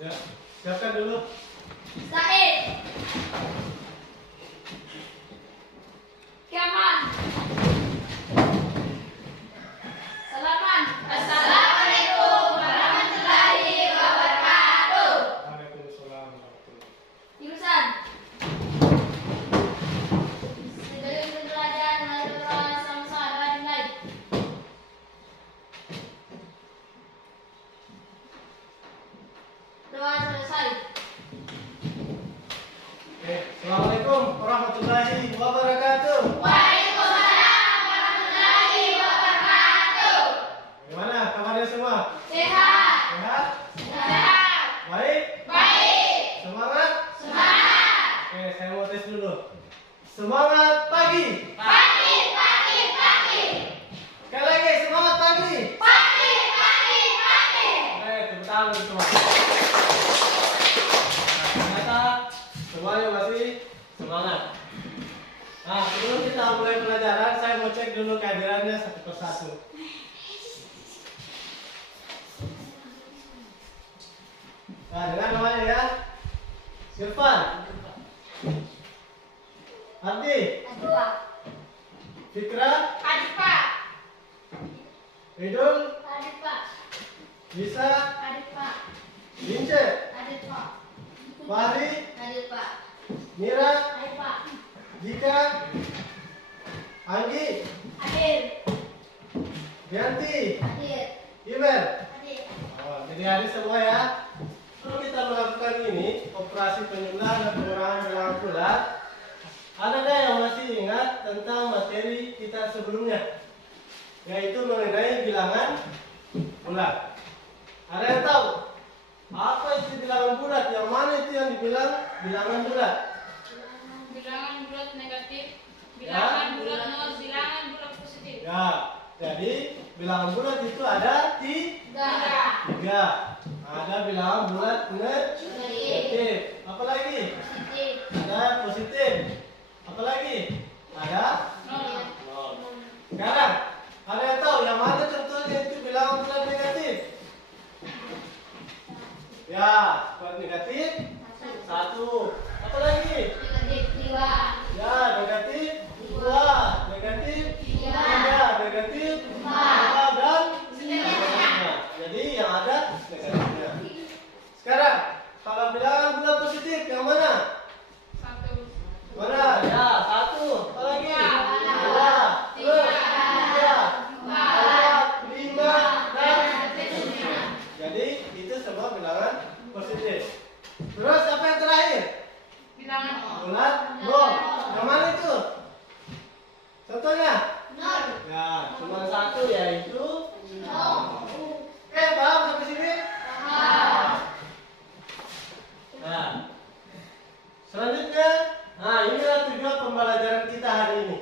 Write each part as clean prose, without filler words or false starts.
Ya, siapkan dulu. Said. Kiaman. Salaman. Assalamualaikum warahmatullahi wabarakatuh. Waalaikumsalam warahmatullahi. Jurusan. Sebelum belajar mari berdoa sama-sama doa dimulai. Doa selesai. Assalamualaikum warahmatullahi wabarakatuh. Waalaikumsalam warahmatullahi wabarakatuh. Gimana kabarnya semua? Sehat. Sehat? Sehat. Baik? Baik. Semangat? Semangat. Oke, saya mau tes dulu. Semangat pagi. Pagi, pagi, pagi. Sekali lagi, semangat pagi. Pagi, pagi, pagi. Oke, tepuk tangan semua. Ternyata semuanya masih semangat. Nah, sebelum kita mulai pelajaran, saya mau cek dulu kehadirannya satu persatu. Nah, dengan namanya ya. Silvan, Ardi, Dua. Fikra, Adik Pak. Ridul, Adik Pak. Lisa, Adik Pak. Lince, Adik Pak. Fahri, Adik Pak. Mira, Adik Pak. Dika, Anggi, Adik. Yanti, Adik. Imer. Adik. Oh, jadi adik semua ya. Sebelum kita melakukan ini, operasi penjumlahan dan pengurangan bilangan bulat, ada nggak yang masih ingat tentang materi kita sebelumnya? Yaitu mengenai bilangan bulat. Ada yang tahu? Apa itu bilangan bulat? Yang mana itu yang dibilang bilangan bulat? Bilangan bulat negatif, bilangan bulat nol, bilangan bulat positif. Ya, jadi bilangan bulat itu ada Tiga. tiga. Ada bilangan bulat negatif. Apa lagi? Positif. Ada positif. Apa lagi? Ada Nol. nol. Sekarang ada yang tahu yang mana contohnya itu bilangan bulat negatif? Ya, bulat negatif satu. Apa lagi? Negatif dua. Ya, negatif dua, negatif Tiga. tiga, negatif empat dan seterusnya. Jadi yang ada negatifnya. Sekarang kalau bilangan bulat positif yang mana? Satu. Mana? Ya, satu. Apa lagi? Dua. Terus tiga, empat, lima, dan seterusnya. Jadi itu semua bilangan positif. Terus apa yang terakhir? Bilangan Bulat nol. Yang mana itu? Contohnya? Nol. Ya, cuma satu yaitu Nol. Oke, paham sampai sini? Paham. Nah, selanjutnya, nah inilah tujuan pembelajaran kita hari ini,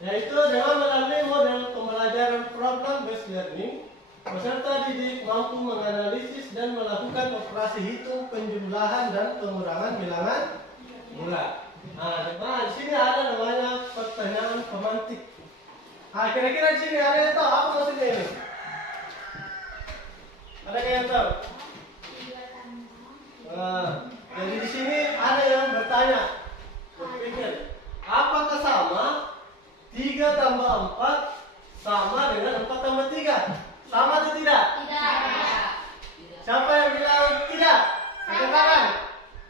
yaitu dengan melalui model pembelajaran problem based learning, peserta didik mampu menganalisis dan melakukan operasi hitung penjumlahan dan pengurangan bilangan bulat. Nah, di sini ada namanya pertanyaan pemantik. Nah, kira-kira di sini ada yang tahu apa maksudnya ini? Ada yang tahu? Nah, jadi di sini ada yang bertanya, berpikir, apakah sama 3 tambah 4 sama dengan 4 tambah 3? Sama atau tidak? Tidak. Siapa yang bilang tidak? Angkat tangan.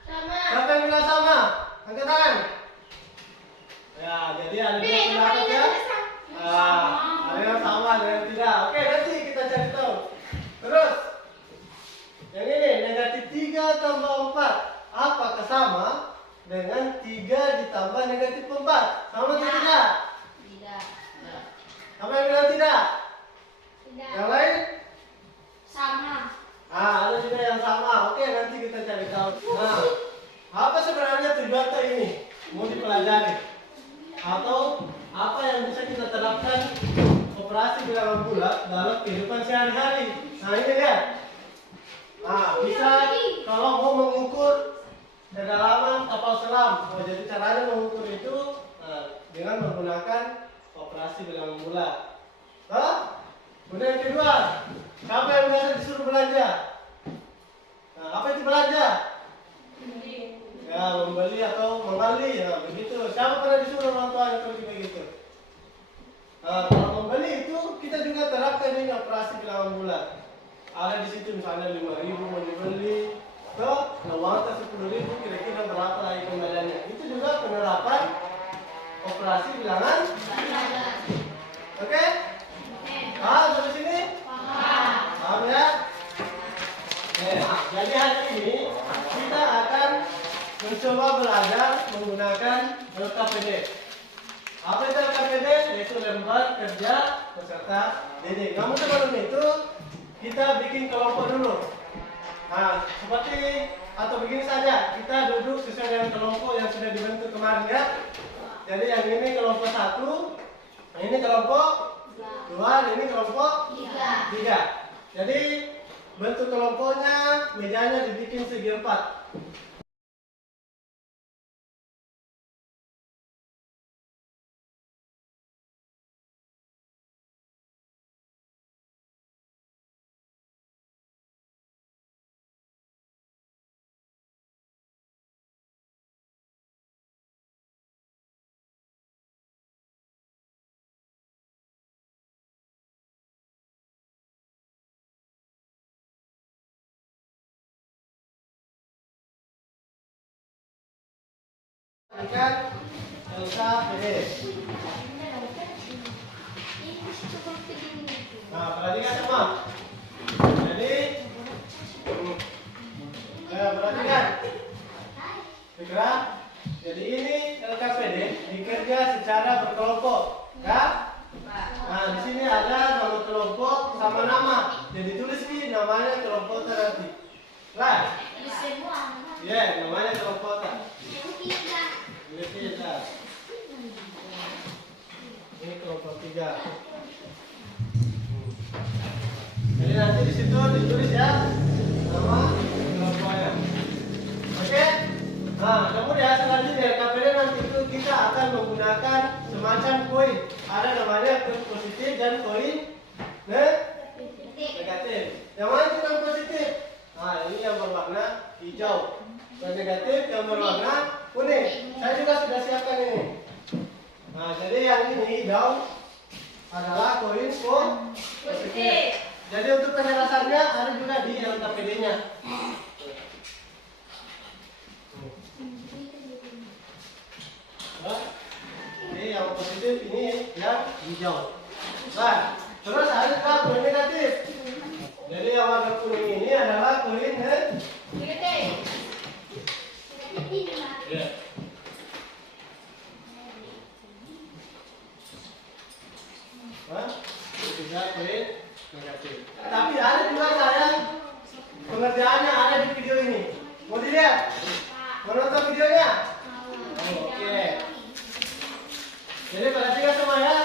Sama. Siapa yang bilang sama? Angkat tangan. Ya, jadi ada dua pendapat ya. Nah, ada yang sama, ada yang tidak. Oke, nanti kita cari tahu. Terus, yang ini negatif 3 tambah 4. Apakah sama dengan 3 ditambah negatif 4? Sama atau tidak? Tidak. Apa yang bilang tidak? Tidak. Yang lain? Sama. Ada juga yang sama. Oke, nanti kita cari tahu. Nah, apa sebenarnya tujuan ini? Mau dipelajari? Atau apa yang bisa kita terapkan operasi bilangan bulat dalam kehidupan sehari-hari? Nah, ini lihat. Nah, bisa kalau mau mengukur kedalaman kapal selam. Oh, jadi caranya mengukur itu dengan menggunakan operasi bilangan bulat. Kemudian yang kedua, siapa yang biasa disuruh belanja? Apa itu belanja? Beli. Ya, membeli atau mengali, ya begitu. Siapa pernah disuruh orang tua yang pergi begitu? Kalau membeli itu kita juga terapkan ini operasi bilangan bulan. Ada di situ misalnya 5.000 mau dibeli, uang tas 10.000 kira-kira berapa lagi kembaliannya. Itu juga penerapan operasi bilangan. Oke? Sampai sini? Paham ya? Jadi hari ini kita akan mencoba belajar menggunakan LKPD. Apa itu LKPD? Yaitu lembar kerja peserta didik. Namun sebelum itu kita bikin kelompok dulu. Nah, seperti atau begini saja, kita duduk sesuai dengan kelompok yang sudah dibentuk kemarin ya. Jadi yang ini kelompok 1, yang ini kelompok 2, dan ini kelompok 3. Jadi bentuk kelompoknya, mejanya dibikin segi 4. Ikan LKPD. Nah, perhatikan semua. Jadi, perhatikan. Segera. Jadi ini LKPD dikerja secara berkelompok, ya? Nah, di sini ada nama kelompok sama nama. Jadi tulis di namanya kelompok nanti. Lah. Ya, namanya kelompok tadi. Ini kelompok 3. Jadi nanti di situ ditulis ya nama kelompoknya. Oke? Nah, kemudian selanjutnya LKPD nanti itu kita akan menggunakan semacam koin. Ada namanya koin positif dan koin negatif. Yang mana itu yang positif? Nah, ini yang berwarna hijau. Dan negatif yang berwarna kuning. Saya juga sudah siapkan ini. Nah, jadi yang ini hijau adalah koin positif. Jadi untuk penjelasannya ada juga di LKPD-nya. Ini yang positif, ini yang hijau. Nah, terus ada juga koin negatif. Jadi yang warna kuning ini adalah koin negatif. Ya. Itu juga koin negatif. Tapi ada juga saya pengerjaannya ada di video ini. Mau dilihat? Menonton videonya? Oke. Jadi perhatikan semua ya.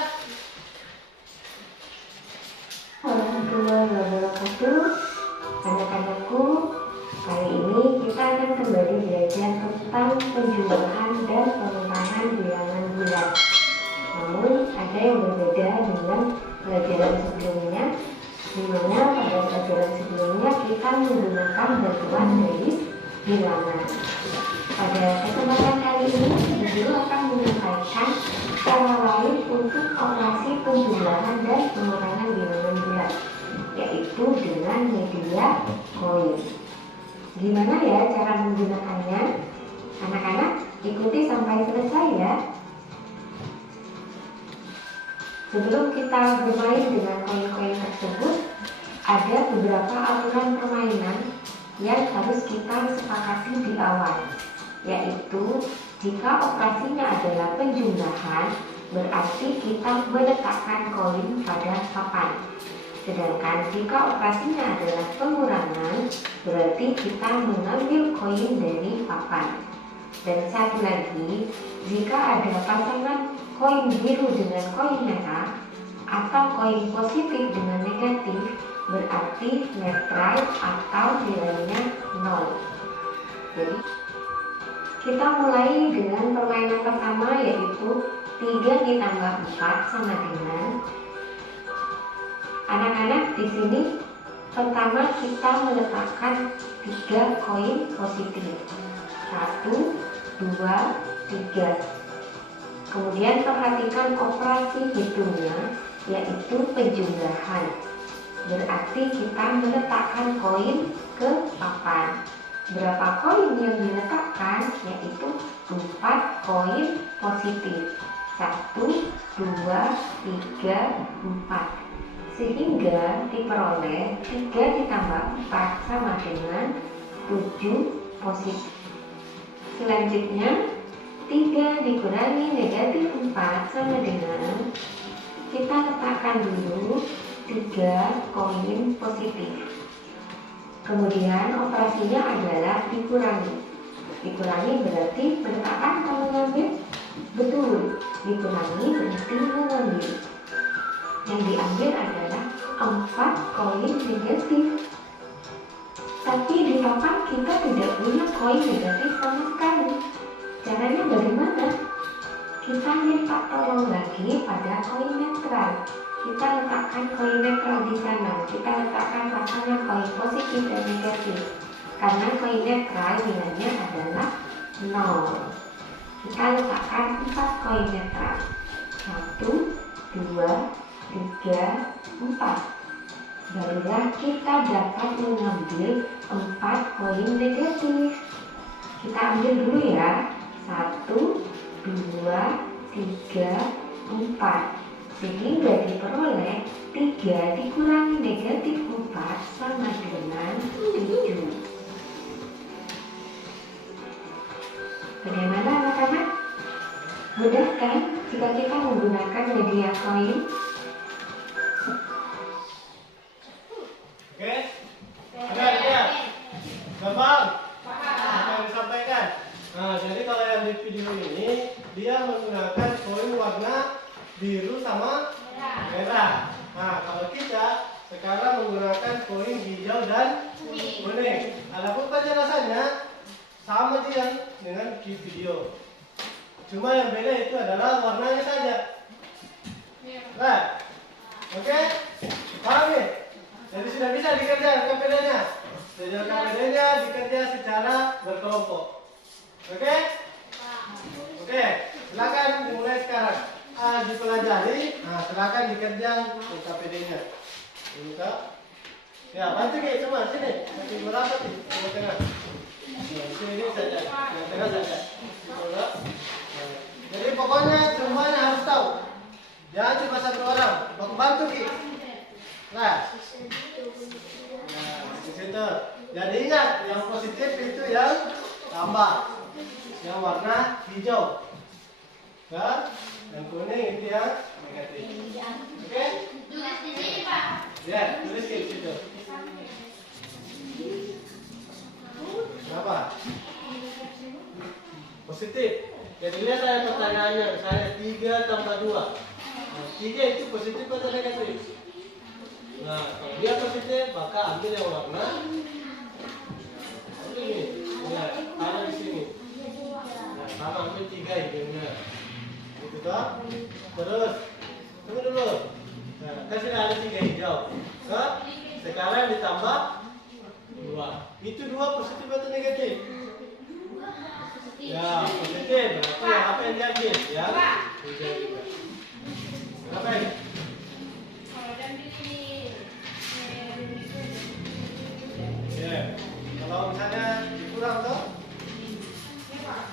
Warahmatullahi wabarakatuh. Anak-anakku, kali ini kita akan kembali belajar tentang penjumlahan dan pengurangan bilangan bulat. Namun ada yang berbeda dengan pelajaran sebelumnya, di mana pada pelajaran sebelumnya kita menggunakan bantuan dari bilangan. Pada kesempatan kali ini, Ibu akan menyampaikan cara lain untuk operasi penjumlahan dan pengurangan bilangan bulat, yaitu dengan media koin. Gimana ya cara menggunakannya? Anak-anak ikuti sampai selesai ya. Sebelum kita bermain dengan koin-koin tersebut, ada beberapa aturan permainan yang harus kita sepakati di awal, yaitu jika operasinya adalah penjumlahan, berarti kita meletakkan koin pada papan. Sedangkan jika operasinya adalah pengurangan, berarti kita mengambil koin dari papan. Dan satu lagi, jika ada pasangan koin biru dengan koin merah atau koin positif dengan negatif, berarti netral atau nilainya 0. Jadi kita mulai dengan permainan pertama, yaitu 3 ditambah 4 sama dengan. Anak-anak, di sini Pertama kita meletakkan 3 koin positif. 1, 2, 3. Kemudian perhatikan operasi hitungnya, yaitu penjumlahan. Berarti kita meletakkan koin ke papan. Berapa koin yang diletakkan? Yaitu 4 koin positif. 1, 2, 3, 4. Sehingga diperoleh 3 ditambah 4 sama dengan 7 positif. Selanjutnya 3 dikurangi negatif 4 sama dengan, kita letakkan dulu 3 koin positif. Kemudian operasinya adalah dikurangi. Dikurangi berarti meletakkan atau mengambil? Betul, dikurangi berarti mengambil. Yang diambil adalah 4 koin negatif. Tapi di papan kita tidak punya koin negatif sama sekali. Caranya bagaimana? Kita minta tolong lagi pada koin netral. Kita letakkan koin netral di sana. Kita letakkan pasangan koin positif dan negatif. Karena koin netral nilainya adalah 0. Kita letakkan 4 koin netral. 1, 2, 3, 4. Barulah kita dapat mengambil 4 koin negatif. Kita ambil dulu ya. 1, 2, 3, 4. Sehingga diperoleh 3 dikurangi negatif 4 sama dengan 7. Bagaimana anak-anak? Mudah kan jika kita menggunakan media koin? Oke? Ada? Gampang? Apa yang disampaikan? Nah, jadi kalau yang di video ini dia menggunakan koin warna biru sama merah. Nah, kalau kita sekarang menggunakan koin hijau dan kuning. Adapun penjelasannya sama dia dengan di video. Cuma yang beda itu adalah warnanya saja. Nah, oke? Paham ya? Jadi sudah bisa dikerja KPD-nya. Jadi KPD-nya dikerja secara berkelompok. Oke? Oke, silakan dimulai sekarang. Dipelajari. Nah, silakan dikerja KPD-nya. Buka. Ya, bantu Ki, cuma sini. Nanti berapa sih? Di tengah. Sini saja. Di tengah saja. Nah, jadi pokoknya semuanya harus tahu. Jangan cuma satu orang. Bantu Ki. Nah, di situ. Jadi ingat, yang positif itu yang tambah, yang warna hijau, ya, yang kuning itu yang negatif. Oke? Tulis di sini, Pak. Ya, tulis di situ. Kenapa? Positif. Jadi lihat saya pertanyaannya, saya 3 tambah 2. Nah, 3 itu positif atau negatif? Nah, kalau dia positif, maka ambil yang warna ini. Ya, ada di sini. Nah, sama ambil 3 hijaunya. Gitu toh? Terus, tunggu dulu. Nah, kan sudah ada 3 hijau. Nah, sekarang ditambah 2. Itu 2 positif atau negatif? Ya, positif. Berarti apa yang diambil? Ya, hijau juga. Kenapa ini? Kalau diambil ini Ya, kalau misalnya dikurang toh?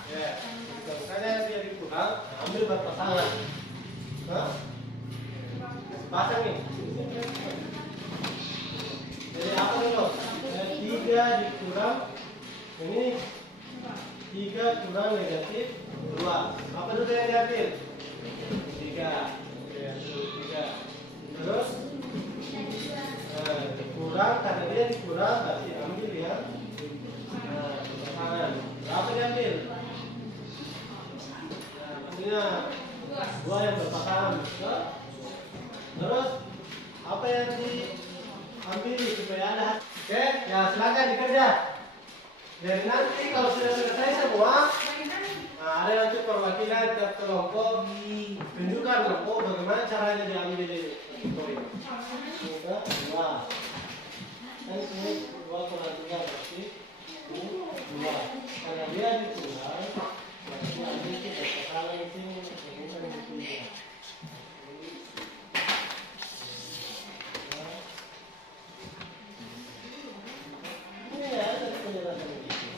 Ya, kalau misalnya dia dikurang, ambil berpasangan. Hah? Pasang nih. Jadi apa dulu? 3 dikurang ini 3 kurang negatif 2. Apa dulu yang diambil? 3. Ya, 3. Terus dikurang, karena dia dikurang berarti ambil ya. Nah, berpasangan. Berapa diambil? Nah, maksudnya 2 yang berpasangan. Terus apa yang diambil supaya ada? Oke, ya silakan dikerja. Jadi nanti kalau sudah selesai semua, nah, ada nanti perwakilan tiap kelompok tunjukkan kelompok bagaimana caranya diambil ini. Wah. Kan sini 2 kurang 3 berarti 2. Karena dia dikurang, berarti ada itu berkesalahan di sini. Bukan di sini. Ini ya, ada penjelasan di sini.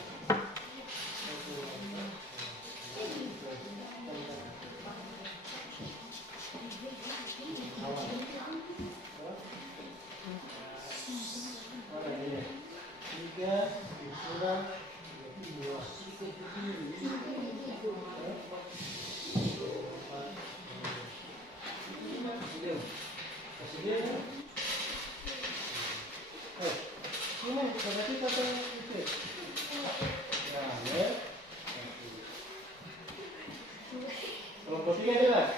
Kelompok 3 ni lah.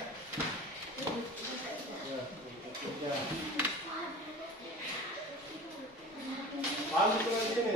Paham itu di sini?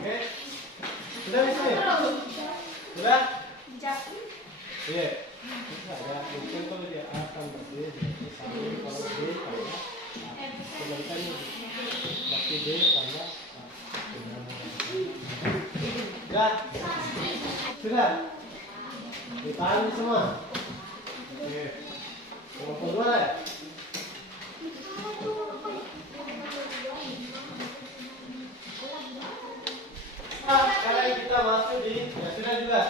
Oke. Sudah di sini? Sudah? Iya. Ada mungkin kalau dia akan berdiri sama kalau D karena kebalikannya berarti D karena sudah dipahami semua. Oke. Kelompok 2 ya. Sekarang kita masuk di sudah juga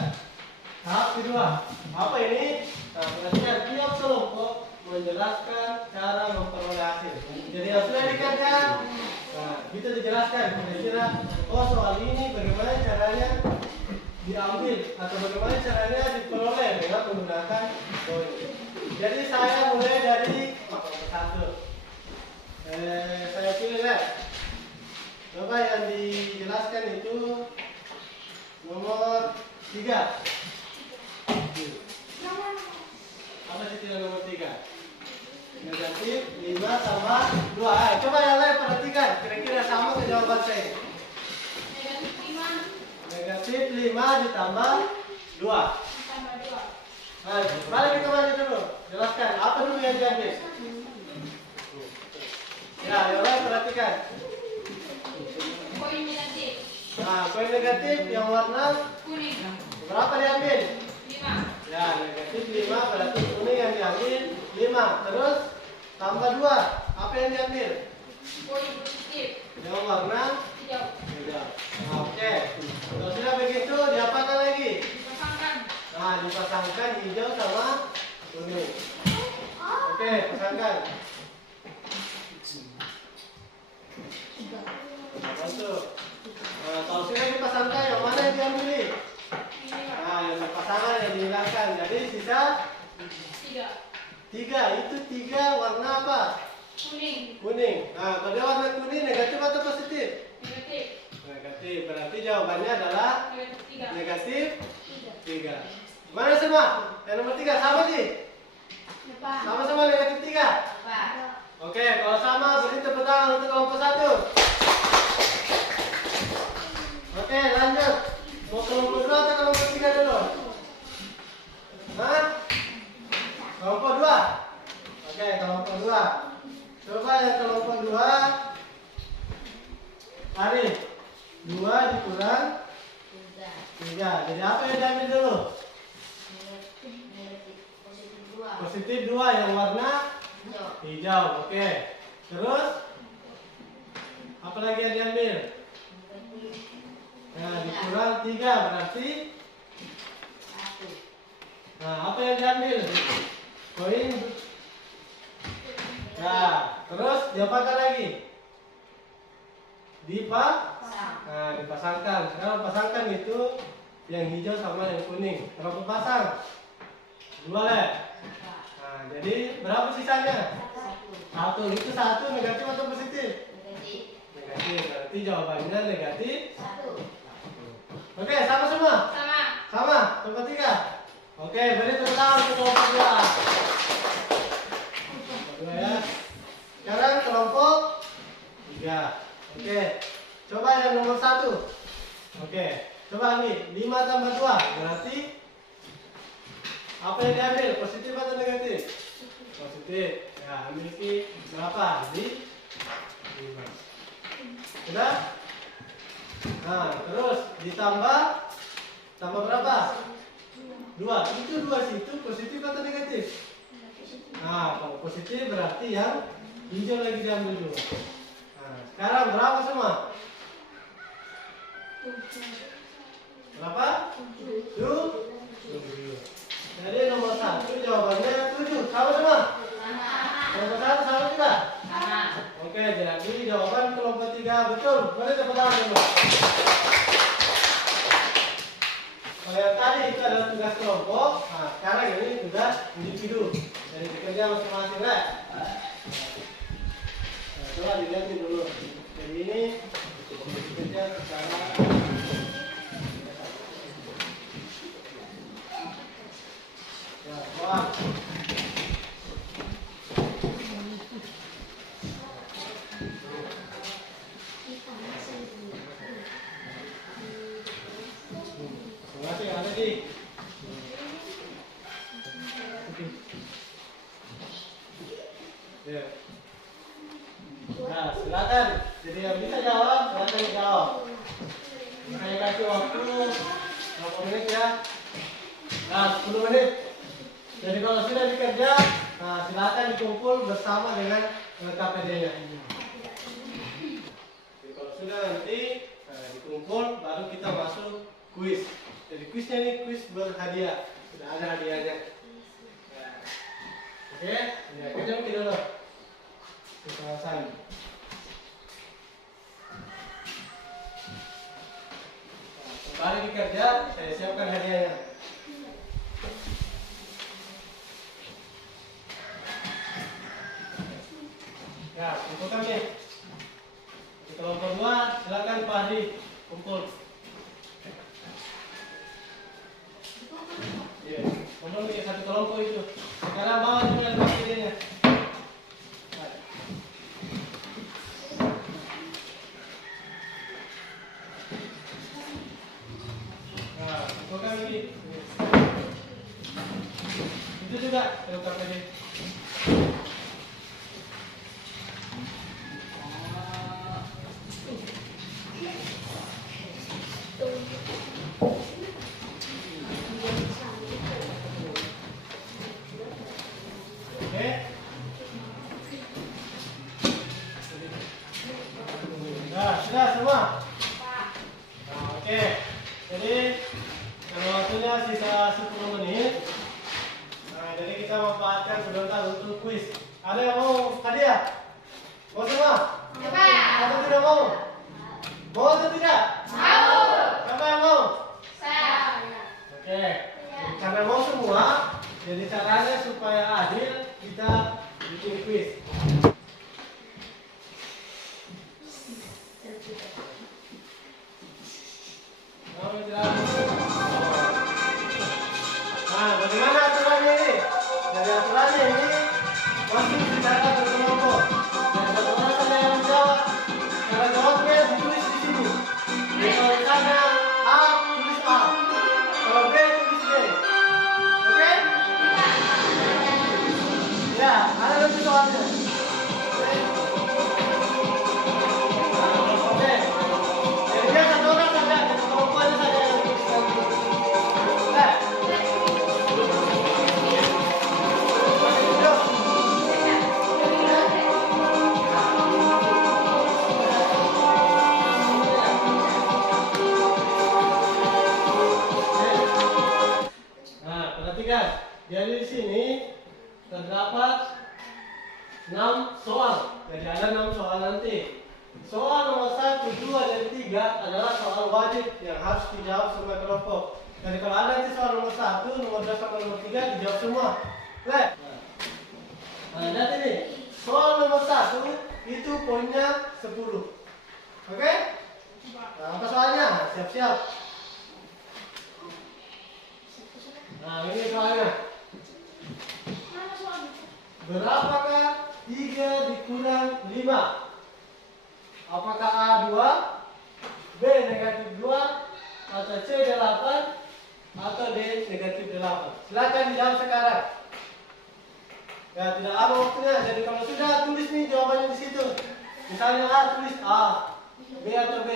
tahap kedua. Apa ini? Nah, perhatikan tiap kelompok menjelaskan cara memperoleh hasil. Jadi yang sudah dikerjakan, nah, kita dijelaskan kira-kira oh soal ini bagaimana caranya diambil atau bagaimana caranya diperoleh dengan menggunakan poin. Jadi saya mulai dari nomor 1. Saya pilih lah. Coba yang dijelaskan itu nomor 3. Apa sih tidak nomor 3? Negatif 5 tambah 2. Coba yang lain perhatikan. Kira-kira sama ke jawaban saya. Negatif 5 ditambah 2. Nah, balik kita balik dulu. Jelaskan. Apa dulu yang diambil? Ya, yang lain perhatikan. Poin negatif. Nah, poin negatif yang warna Kuning. berapa diambil? 5. Ya, negatif 5 berarti kuning yang diambil 5. Terus tambah 2. Apa yang diambil? Poin positif. Yang warna Hijau. hijau. Nah, oke. Kalau sudah begitu, diapakan lagi? Dipasangkan. Nah, dipasangkan hijau sama kuning. Oke, pasangkan. Masuk. Nah, kalau sudah dipasangkan, yang mana yang diambil? Ini Nah, yang berpasangan yang dihilangkan. Jadi sisa 3. 3. Itu 3 warna apa? Kuning. Kuning. Nah, kalau dia warna kuning negatif atau positif? Negatif. Negatif. Berarti jawabannya adalah Negatif 3. negatif 3. Mana semua? Yang nomor 3 sama sih? Sama-sama negatif 3. Oke, kalau sama beri tepuk tangan untuk kelompok 1. Oke, lanjut. Mau kelompok 2 atau kelompok 3 dulu? Hah? Kelompok 2. Oke, kelompok 2. Coba yang kelompok 2. Hari 2 dikurang 3. Jadi apa yang diambil dulu? Positif 2 yang warna hijau. Oke. Terus apa lagi yang diambil? Nah, dikurang 3 berarti nah, apa yang diambil? Poin. Nah, terus diapakan lagi? Nah, dipasangkan. Sekarang pasangkan itu yang hijau sama yang kuning. Kalau pasang. 2 le. Nah, jadi berapa sisanya? 1. Itu 1 negatif atau positif? Negatif. Berarti jawabannya negatif. 1. Oke, sama semua? Sama. Sama, kelompok 3. Oke, beri tepuk tangan untuk kelompok 2. Kelompok 2 ya. Sekarang kelompok 3. Oke, coba yang nomor 1. Oke, coba lagi. 5 tambah 2 berarti apa yang diambil? Positif atau negatif? Positif. Ya, ambil berapa? 5. Sudah? Nah, terus ditambah berapa? 2. Itu 2 situ positif atau negatif? Nah, kalau positif berarti yang hijau lagi diambil dulu. Nah, sekarang berapa semua? Berapa? 7. Jadi nomor 1 jawabannya 7. Sama semua? Nomor 1 sama juga? Sama. Oke, jadi jawaban kelompok 3 betul. Boleh tepuk tangan dulu. Kalau yang tadi itu adalah tugas kelompok, nah sekarang ini tugas individu. Jadi bekerja masing-masing lah. Nah, coba dilihat dulu. Jadi ini bekerja secara ya, wah. Terima kasih, ada di. Ya. Nah, silakan. Jadi yang bisa jawab, silakan dijawab. Saya kasih waktu berapa menit ya? Nah, 10 menit. Jadi kalau sudah dikerja, nah silakan dikumpul bersama dengan KPD-nya. Jadi kalau sudah nanti dikumpul, baru kita masuk kuis. Jadi kuisnya ini kuis berhadiah. Sudah ada hadiahnya. Nah, oke, ya kita mungkin dulu. Kita selesai. Kembali bekerja, saya siapkan hadiahnya. Ya, kumpulkan nih. Di kelompok 2, silakan Pak Hadi kumpul. Iya, kumpul di satu kelompok itu. Sekarang bawa juga hadiahnya. Nah, kumpulkan lagi. Itu juga lengkap tadi. Oke. Nah, sudah semua. Nah, oke. Jadi kalau waktunya sisa 10 menit. Nah, jadi kita memanfaatkan sebentar untuk kuis. Ada yang mau hadiah? Mau semua? Coba. Atau tidak mau? Mau atau tidak? Mau. Siapa yang mau? Saya. Oke. Karena mau semua, jadi caranya supaya adil kita bikin kuis. Nah, bagaimana aturannya ini? Dari aturannya ini masih bicarakan berkelompok. Dan satu orang saja yang menjawab. Cara jawabnya ditulis di sini. Jadi kalau misalnya A, tulis A. Kalau B, tulis B. Oke? Ya, ada lagi soalnya. Oke. Jadi dia satu orang saja, dari kelompoknya saja yang tulis nanti. Oke. Nah, perhatikan. Jadi di sini terdapat 6 soal. Jadi ada 6 soal nanti. Soal nomor 1, 2, dan 3 adalah soal wajib yang harus dijawab semua kelompok. Jadi kalau ada nanti soal nomor 1, nomor 2 sampai nomor 3 dijawab semua. Oke? Nah, lihat ini. Soal nomor 1 itu poinnya 10. Oke? Nah, apa soalnya? Siap-siap. Nah, ini soalnya. Berapakah 3 dikurang 5? Apakah A 2, B negatif 2, atau C 8, atau D negatif 8? Silakan dijawab sekarang. Ya, tidak ada waktunya. Jadi kalau sudah tulis nih jawabannya di situ. Misalnya A, tulis A, B atau B.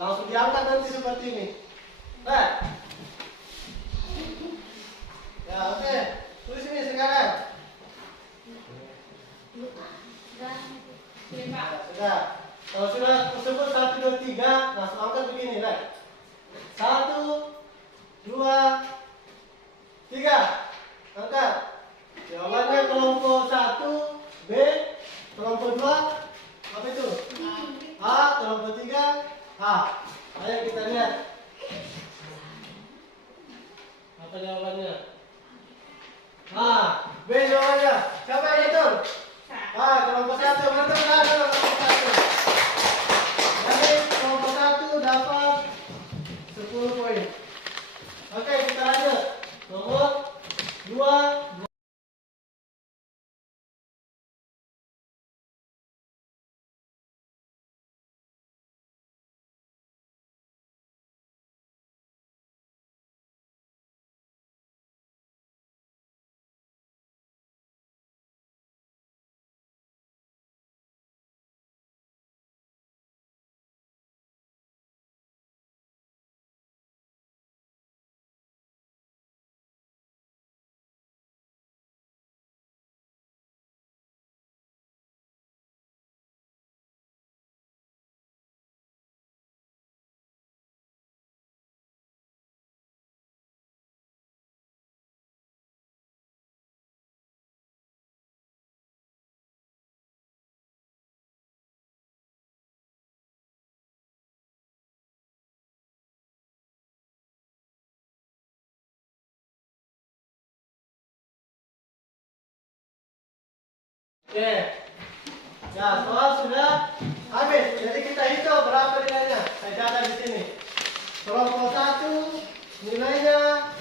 Langsung diangkat nanti seperti ini. Nah. Ya, oke. Tulis ini sekarang. Nah, sudah. Kalau sudah tersebut 1, 2, 3, langsung angkat begini, right? 1, 2, 3. Angkat. Jawabannya kelompok 1, B, kelompok 2, apa itu? A, kelompok 3, A. Ayo kita lihat. Apa jawabannya? A, B jawabannya. Siapa yang betul? A, kelompok 1, betul kan? Kelompok 1. Jadi kelompok 1 dapat 10 poin. Oke, kita lanjut. Nomor 2. Oke. Ya, soal sudah habis. Jadi kita hitung berapa nilainya. Saya catat di sini. Kelompok 1 nilainya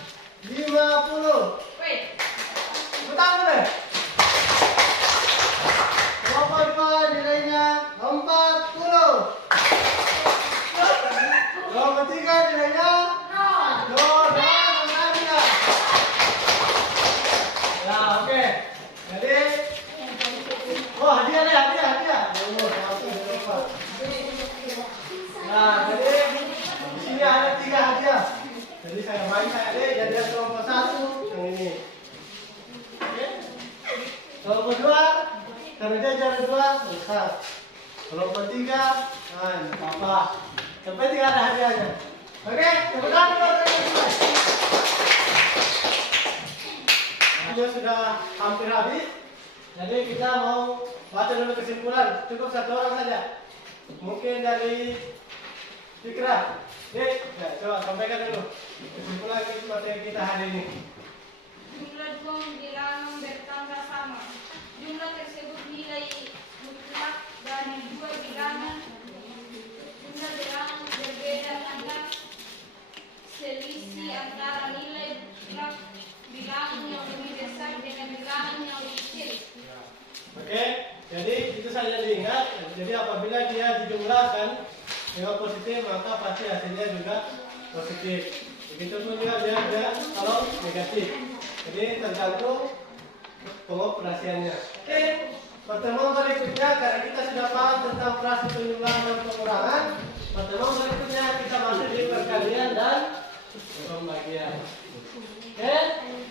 50. Wait. Betul boleh? Kelompok 2 nilainya 40. Kelompok 3 nilainya 0. Ya, oke. Jadi oh, hadiah deh, hadiah. Nah, jadi di sini ada 3 hadiah. Jadi saya bagi deh, jadi ada kelompok 1 yang ini. Oke. Kelompok 2, karena dia jarak 2, besar. Kelompok 3, nah ini apa? Sampai 3 ada hadiahnya. Oke, tepuk tangan buat teman-teman. Video sudah hampir habis. Jadi kita mau baca dulu kesimpulan. Cukup 1 orang saja. Mungkin dari Fikra. Dek, ya, coba sampaikan dulu kesimpulan materi kita hari ini. Jumlah 2 bilangan bertambah sama. Jumlah tersebut nilai mutlak dari 2 bilangan. Jumlah bilangan berbeda karena selisih antara nilai mutlak bilangan yang lebih besar dengan bilangan yang lebih kecil. Oke, jadi itu saja diingat. Jadi apabila dia dijumlahkan dengan positif, maka pasti hasilnya juga positif. Begitupun juga dia kalau negatif. Jadi tergantung pengoperasiannya. Oke, pertemuan berikutnya karena kita sudah paham tentang operasi penjumlahan dan pengurangan. Pertemuan berikutnya kita masuk di perkalian dan pembagian. Oke,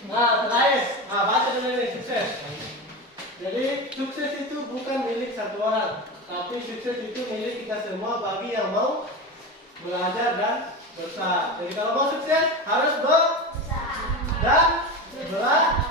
nah terakhir, baca dulu ini sukses. Jadi sukses itu bukan milik 1 orang, tapi sukses itu milik kita semua bagi yang mau belajar dan berusaha. Jadi kalau mau sukses harus berusaha dan belajar.